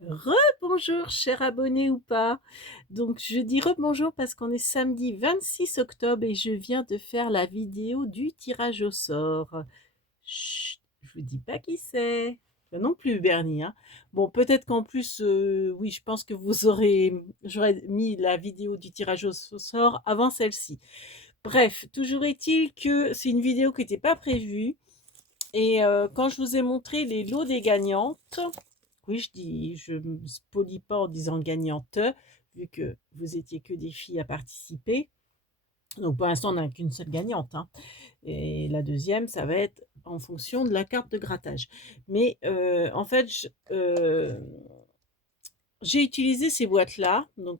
Rebonjour, cher abonné ou pas. Donc, je dis rebonjour parce qu'on est samedi 26 octobre et je viens de faire la vidéo du tirage au sort. Chut, je vous dis pas qui c'est. Moi non plus, Bernie, hein. Bon, peut-être qu'en plus, oui, je pense que j'aurais mis la vidéo du tirage au sort avant celle-ci. Bref, toujours est-il que c'est une vidéo qui n'était pas prévue. Et quand je vous ai montré les lots des gagnantes, oui, je ne spolie pas en disant gagnante, vu que vous étiez que des filles à participer. Donc pour l'instant, on n'a qu'une seule gagnante, hein. Et la deuxième, ça va être en fonction de la carte de grattage. Mais en fait, j'ai utilisé ces boîtes-là. En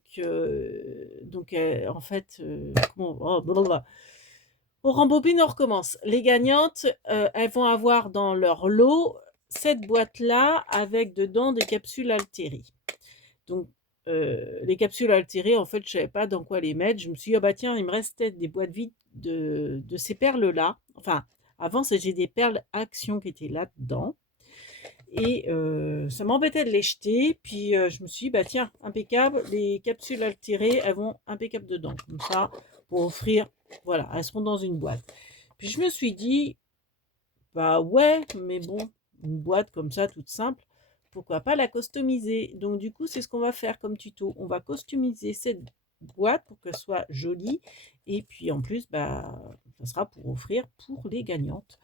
fait, oh, blablabla. On rembobine, on recommence. Les gagnantes, elles vont avoir dans leur lot cette boîte-là avec dedans des capsules altérées. Donc, les capsules altérées, en fait, je ne savais pas dans quoi les mettre. Je me suis dit, ah bah tiens, il me restait des boîtes vides de ces perles-là. Enfin, avant, j'ai des perles Action qui étaient là-dedans. Et ça m'embêtait de les jeter. Puis, je me suis dit, bah tiens, impeccable. Les capsules altérées, elles vont impeccable dedans. Comme ça, pour offrir, voilà, elles seront dans une boîte. Puis, je me suis dit, bah ouais, mais bon, une boîte comme ça, toute simple, pourquoi pas la customiser? Donc du coup, c'est ce qu'on va faire comme tuto. On va customiser cette boîte pour qu'elle soit jolie. Et puis en plus, bah, ça sera pour offrir pour les gagnantes.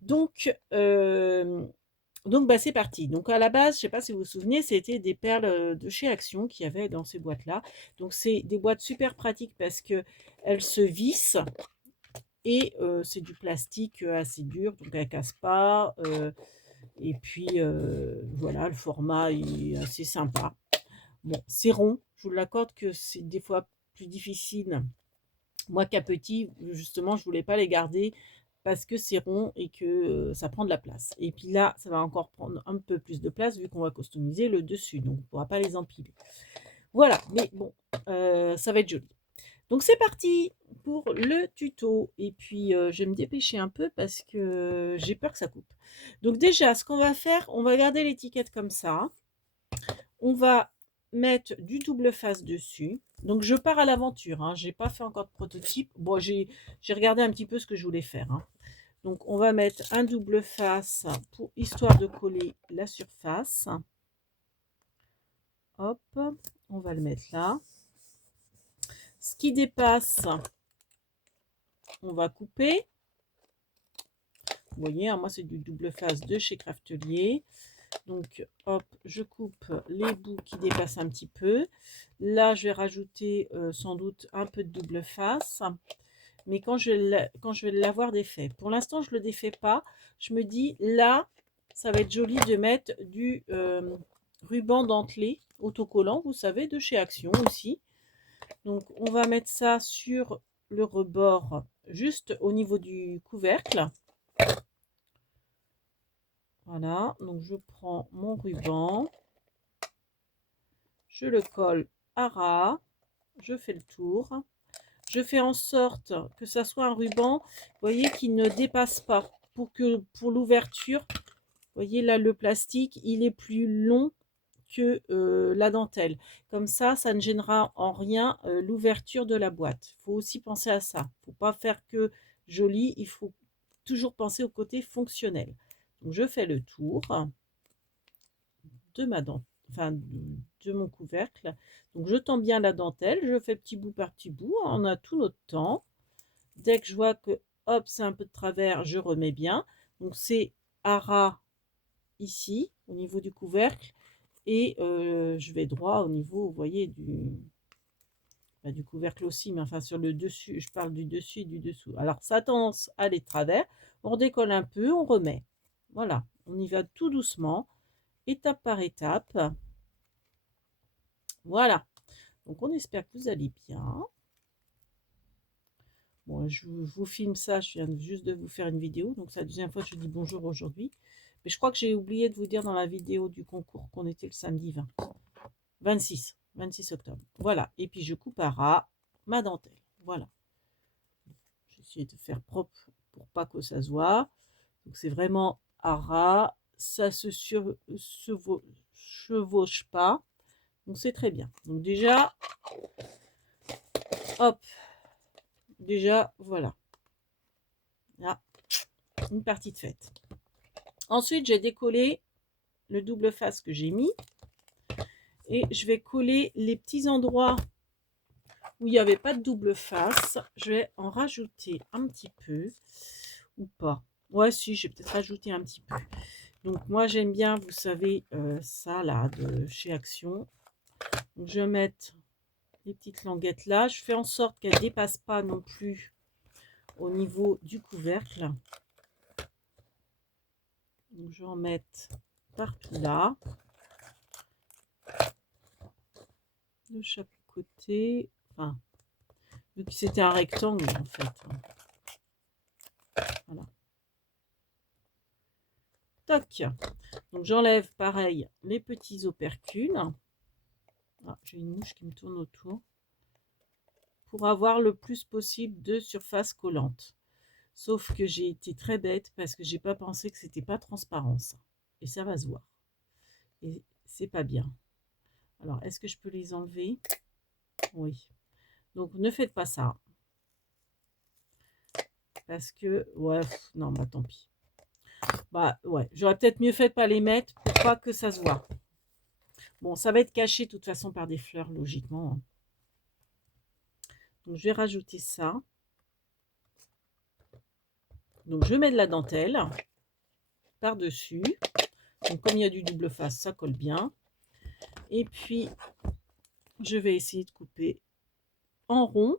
Donc, bah, c'est parti. Donc à la base, je ne sais pas si vous vous souvenez, c'était des perles de chez Action qu'il y avait dans ces boîtes-là. Donc c'est des boîtes super pratiques parce que elles se vissent et c'est du plastique assez dur, donc elle casse pas. Et puis voilà, le format est assez sympa. Bon, c'est rond, je vous l'accorde que c'est des fois plus difficile. Moi, qu'à petit, justement, je voulais pas les garder parce que c'est rond et que ça prend de la place. Et puis là, ça va encore prendre un peu plus de place vu qu'on va customiser le dessus, donc on ne pourra pas les empiler. Voilà, mais bon, ça va être joli. Donc c'est parti pour le tuto. Et puis je vais me dépêcher un peu parce que j'ai peur que ça coupe. Donc déjà, ce qu'on va faire, on va garder l'étiquette comme ça. On va mettre du double face dessus. Donc je pars à l'aventure, hein. Je n'ai pas fait encore de prototype. Bon, j'ai regardé un petit peu ce que je voulais faire, hein. Donc on va mettre un double face pour histoire de coller la surface. Hop, on va le mettre là. Ce qui dépasse, on va couper. Vous voyez, hein, moi c'est du double face de chez Craftelier. Donc hop, je coupe les bouts qui dépassent un petit peu. Là, je vais rajouter sans doute un peu de double face. Mais quand je vais l'avoir défait. Pour l'instant, je ne le défais pas. Je me dis, là, ça va être joli de mettre du ruban dentelé autocollant, vous savez, de chez Action aussi. Donc, on va mettre ça sur le rebord, juste au niveau du couvercle. Voilà, donc je prends mon ruban, je le colle à ras, je fais le tour. Je fais en sorte que ça soit un ruban, vous voyez, qui ne dépasse pas. Pour l'ouverture, vous voyez là, le plastique, il est plus long que la dentelle. Comme ça ne gênera en rien l'ouverture de la boîte. Il faut aussi penser à ça. Il ne faut pas faire que joli, il faut toujours penser au côté fonctionnel. Donc, je fais le tour de ma dent, enfin de mon couvercle. Donc je tends bien la dentelle, je fais petit bout par petit bout, on a tout notre temps. Dès que je vois que hop, c'est un peu de travers, je remets bien. Donc c'est à ras ici, au niveau du couvercle, et je vais droit au niveau, vous voyez, du couvercle aussi, mais enfin sur le dessus, je parle du dessus et du dessous. Alors ça a tendance à aller de travers, on décolle un peu, on remet. Voilà, on y va tout doucement, étape par étape. Voilà, donc on espère que vous allez bien. Bon, je vous filme ça, je viens juste de vous faire une vidéo, donc c'est la deuxième fois que je dis bonjour aujourd'hui. Mais je crois que j'ai oublié de vous dire dans la vidéo du concours qu'on était le samedi 26 octobre. Voilà, et puis je coupe à ras ma dentelle. Voilà, j'ai essayé de faire propre pour pas que ça se voit. Donc c'est vraiment à ras, ça chevauche pas. Donc c'est très bien. Donc déjà, hop, déjà, voilà. Là, une partie de faite. Ensuite, j'ai décollé le double face que j'ai mis. Et je vais coller les petits endroits où il n'y avait pas de double face. Je vais en rajouter un petit peu. Ou pas. Ouais, si, j'ai peut-être rajouté un petit peu. Donc moi, j'aime bien, vous savez, ça là, de chez Action. Donc, je vais mettre les petites languettes là. Je fais en sorte qu'elles ne dépassent pas non plus au niveau du couvercle. Donc, je vais en mettre partout là. De chaque côté. Enfin, vu que c'était un rectangle en fait. Voilà. Toc. Donc j'enlève pareil les petits opercules. Ah, j'ai une mouche qui me tourne autour. Pour avoir le plus possible de surface collante. Sauf que j'ai été très bête parce que j'ai pas pensé que c'était pas transparent ça. Et ça va se voir. Et c'est pas bien. Alors, est-ce que je peux les enlever? Oui. Donc, ne faites pas ça. Parce que, ouais, non, bah tant pis. Bah ouais, j'aurais peut-être mieux fait de pas les mettre pour pas que ça se voit. Bon, ça va être caché de toute façon par des fleurs, logiquement. Donc, je vais rajouter ça. Donc, je mets de la dentelle par-dessus. Donc, comme il y a du double face, ça colle bien. Et puis, je vais essayer de couper en rond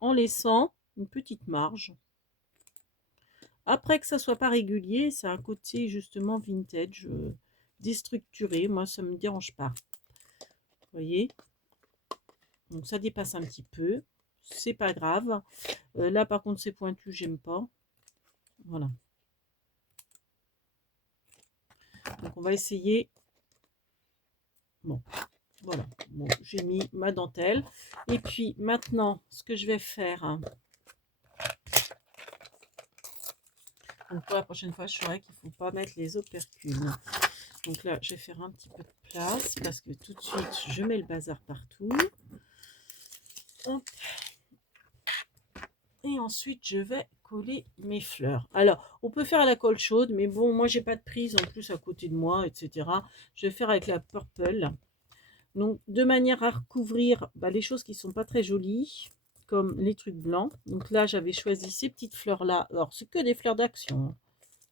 en laissant une petite marge. Après que ça soit pas régulier, c'est un côté justement vintage, déstructuré. Moi, ça me dérange pas. Vous voyez? Donc, ça dépasse un petit peu. C'est pas grave. Là, par contre, c'est pointu, j'aime pas. Voilà. Donc, on va essayer. Bon, voilà. Bon, j'ai mis ma dentelle. Et puis, maintenant, ce que je vais faire... hein, donc, pour la prochaine fois, je saurai qu'il ne faut pas mettre les opercules. Donc là, je vais faire un petit peu de place parce que tout de suite, je mets le bazar partout. Hop. Et ensuite, je vais coller mes fleurs. Alors, on peut faire à la colle chaude, mais bon, moi, j'ai pas de prise en plus à côté de moi, etc. Je vais faire avec la purple. Donc, de manière à recouvrir les choses qui sont pas très jolies, comme les trucs blancs. Donc là, j'avais choisi ces petites fleurs-là. Alors, c'est que des fleurs d'Action, hein,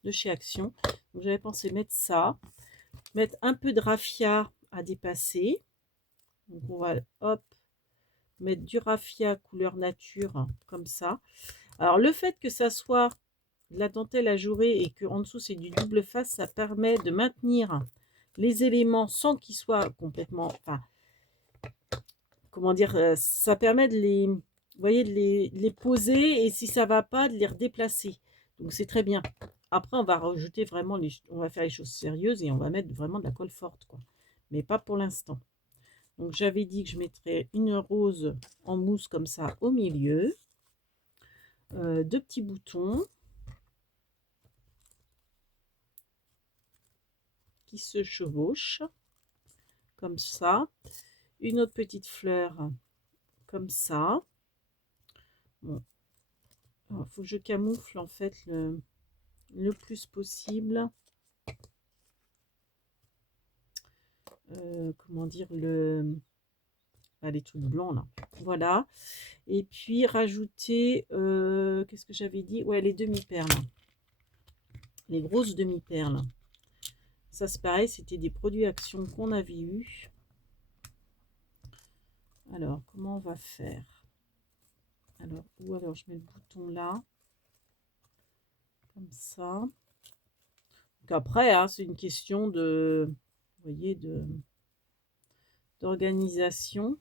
de chez Action. Donc, j'avais pensé mettre ça. Mettre un peu de raffia à dépasser. Donc, on va, hop, mettre du raffia couleur nature, hein, comme ça. Alors, le fait que ça soit de la dentelle ajourée et qu'en dessous, c'est du double face, ça permet de maintenir les éléments sans qu'ils soient complètement... Enfin, comment dire, ça permet de les, vous voyez, de les poser et si ça va pas, de les redéplacer. Donc c'est très bien. Après, on va rajouter vraiment, on va faire les choses sérieuses et on va mettre vraiment de la colle forte, quoi. Mais pas pour l'instant. Donc j'avais dit que je mettrais une rose en mousse comme ça au milieu. Deux petits boutons qui se chevauchent comme ça. Une autre petite fleur comme ça. Bon, il faut que je camoufle en fait le plus possible. Comment dire, les trucs blancs là. Voilà. Et puis rajouter, qu'est-ce que j'avais dit? Ouais, les demi-perles. Les grosses demi-perles. Ça c'est pareil, c'était des produits Action qu'on avait eu. Alors, comment on va faire? Alors, ou alors je mets le bouton là. Comme ça. Donc après, hein, c'est une question de, vous voyez, d'organisation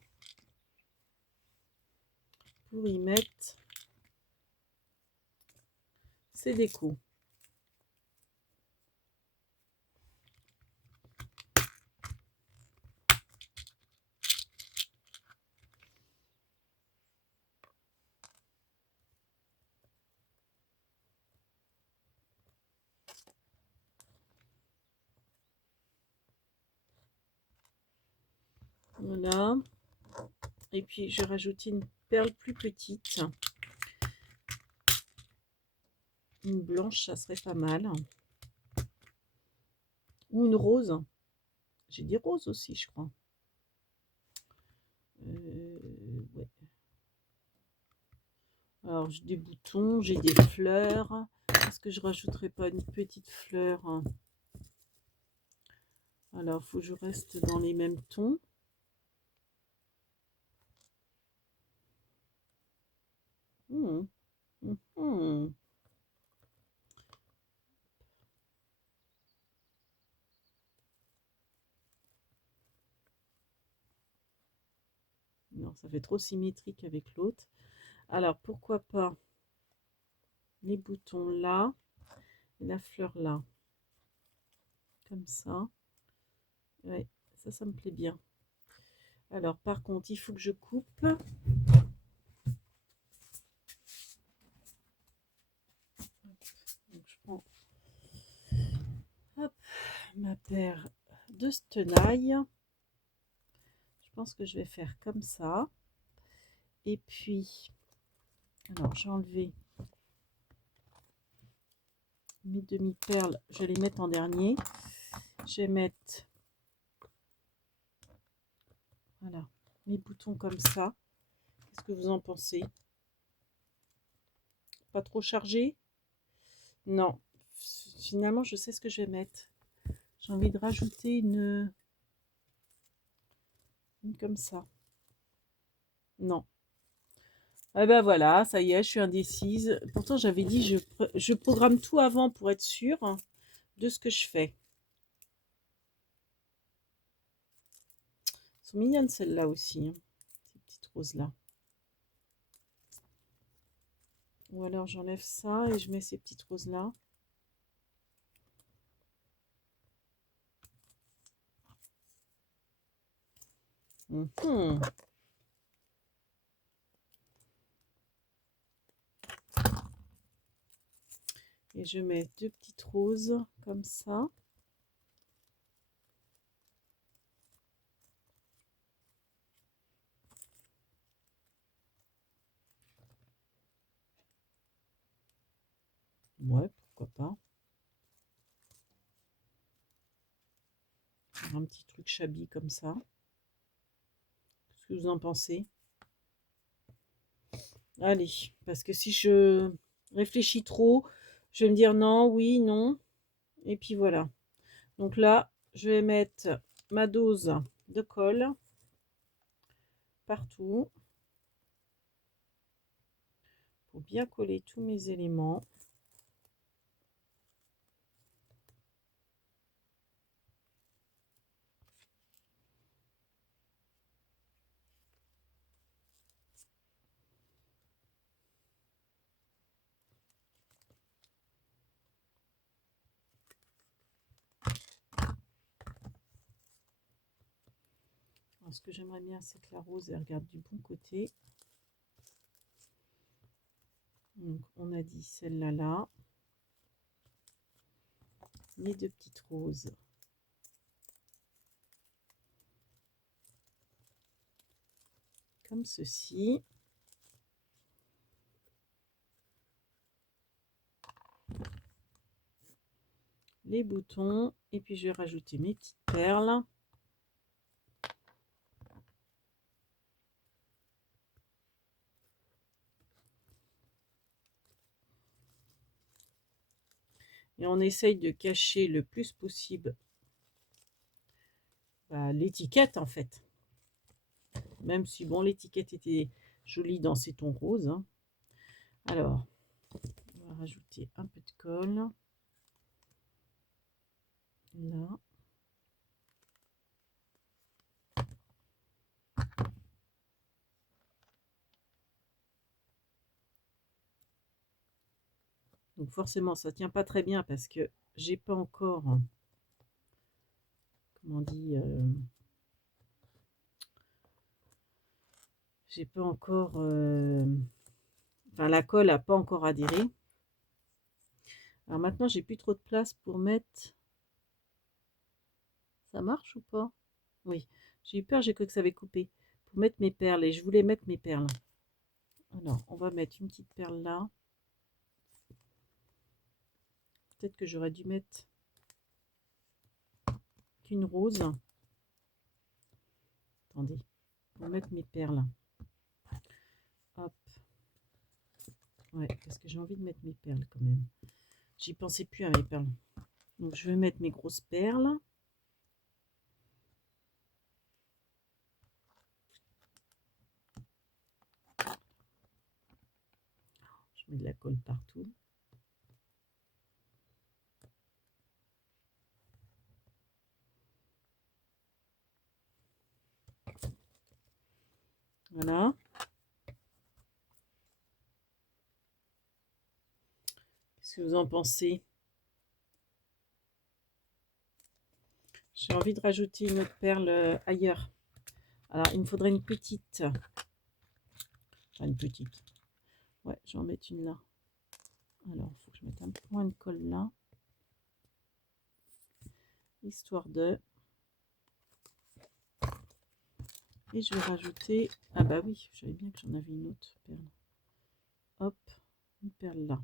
pour y mettre ces décos. Voilà. Et puis je vais rajouter une perle plus petite. Une blanche, ça serait pas mal. Ou une rose. J'ai des roses aussi, je crois. Ouais. Alors, j'ai des boutons, j'ai des fleurs. Est-ce que je rajouterai pas une petite fleur? Alors, il faut que je reste dans les mêmes tons. Mmh. Mmh. Non, ça fait trop symétrique avec l'autre. Alors, pourquoi pas les boutons là et la fleur là. Comme ça. Ouais, ça me plaît bien. Alors, par contre, il faut que je coupe. Donc, je prends hop, ma paire de tenaille. Je pense que je vais faire comme ça. Et puis, alors, j'ai enlevé mes demi-perles. Je vais les mettre en dernier. Je vais mettre, voilà, mes boutons comme ça. Qu'est-ce que vous en pensez? Pas trop chargé? Non. Finalement, je sais ce que je vais mettre. J'ai envie de rajouter une comme ça. Non. Ah ben voilà, ça y est, je suis indécise. Pourtant, j'avais dit, je programme tout avant pour être sûre de ce que je fais. Elles sont mignonnes celles-là aussi, hein, ces petites roses-là. Ou alors j'enlève ça et je mets ces petites roses-là. Mmh. Et je mets deux petites roses comme ça. Ouais, pourquoi pas. Un petit truc shabby comme ça. Qu'est-ce que vous en pensez? Allez, parce que si je réfléchis trop, je vais me dire non, oui, non. Et puis voilà. Donc là, je vais mettre ma dose de colle partout pour bien coller tous mes éléments. Alors, ce que j'aimerais bien, c'est que la rose, elle regarde du bon côté. Donc, on a dit celle-là, là. Les deux petites roses. Comme ceci. Les boutons. Et puis, je vais rajouter mes petites perles. Et on essaye de cacher le plus possible l'étiquette, en fait. Même si, bon, l'étiquette était jolie dans ces tons roses. Hein. Alors, on va rajouter un peu de colle. Là. Donc forcément, ça tient pas très bien parce que j'ai pas encore, comment on dit, j'ai pas encore, enfin la colle a pas encore adhéré. Alors maintenant, j'ai plus trop de place pour mettre. Ça marche ou pas? Oui, j'ai eu peur, j'ai cru que ça avait coupé. Pour mettre mes perles, et je voulais mettre mes perles. Alors, on va mettre une petite perle là. Peut-être que j'aurais dû mettre qu'une rose. Attendez, pour mettre mes perles. Hop. Ouais, parce que j'ai envie de mettre mes perles quand même. J'y pensais plus à mes perles. Donc, je vais mettre mes grosses perles. Je mets de la colle partout. Voilà. Qu'est-ce que vous en pensez? J'ai envie de rajouter une autre perle ailleurs. Alors, il me faudrait une petite. Enfin, une petite. Ouais, je vais en mettre une là. Alors, il faut que je mette un peu moins de colle là. Histoire de... Et je vais rajouter... Ah bah oui, je savais bien que j'en avais une autre perle. Hop, une perle là.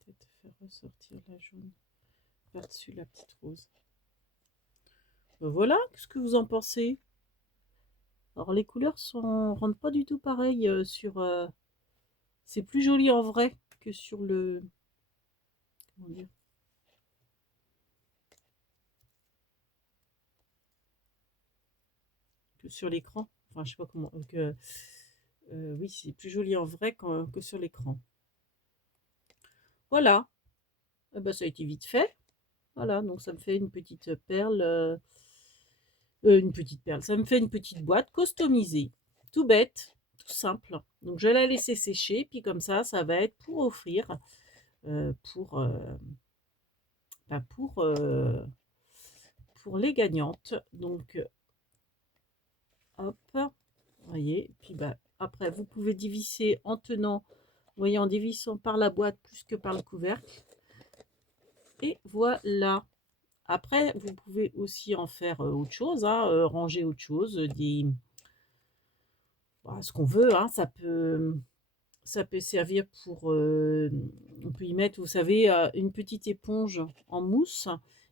Peut-être faire ressortir la jaune par-dessus la petite rose. Ben voilà, qu'est-ce que vous en pensez? Alors les couleurs rendent pas du tout pareil sur... c'est plus joli en vrai que sur le... Comment dire? Que sur l'écran. Enfin, je sais pas comment... oui, c'est plus joli en vrai que sur l'écran. Voilà. Eh ben, ça a été vite fait. Voilà, donc ça me fait une petite perle. Une petite perle. Ça me fait une petite boîte customisée. Tout bête, tout simple. Donc je vais la laisser sécher. Puis comme ça va être pour offrir. euh, pour, euh, bah, pour les gagnantes. Donc hop. Vous voyez. Puis bah, après, vous pouvez diviser en tenant. Vous voyez, en divisant par la boîte plus que par le couvercle. Et voilà. Après, vous pouvez aussi en faire autre chose, hein, ranger autre chose, ce qu'on veut, hein, ça peut servir pour, on peut y mettre, vous savez, une petite éponge en mousse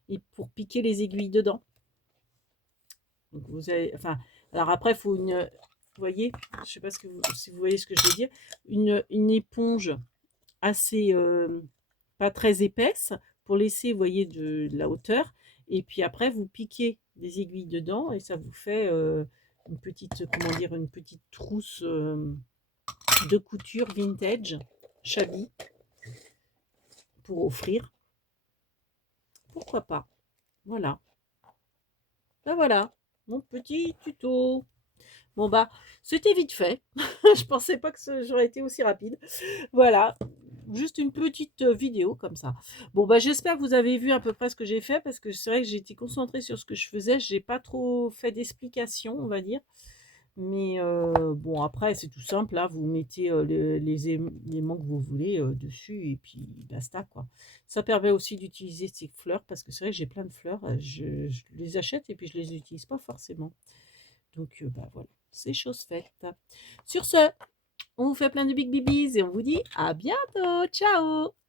et pour piquer les aiguilles dedans. Donc vous avez, enfin, alors après, il faut une, vous voyez, je ne sais pas si vous voyez ce que je veux dire, une éponge assez, pas très épaisse pour laisser, vous voyez, de la hauteur. Et puis après, vous piquez des aiguilles dedans et ça vous fait une petite, comment dire, une petite trousse de couture vintage, shabby, pour offrir. Pourquoi pas? Voilà. Ben voilà, mon petit tuto. Bon bah, c'était vite fait. Je pensais pas que j'aurais été aussi rapide. Voilà, juste une petite vidéo comme ça. Bon bah j'espère que vous avez vu à peu près ce que j'ai fait parce que c'est vrai que j'ai été concentrée sur ce que je faisais. J'ai pas trop fait d'explications, on va dire. Mais bon, après, c'est tout simple, là, vous mettez les éléments que vous voulez dessus et puis basta, quoi. Ça permet aussi d'utiliser ces fleurs parce que c'est vrai que j'ai plein de fleurs, je les achète et puis je les utilise pas forcément. Donc, bah voilà, c'est chose faite. Sur ce, on vous fait plein de big bibis et on vous dit à bientôt. Ciao!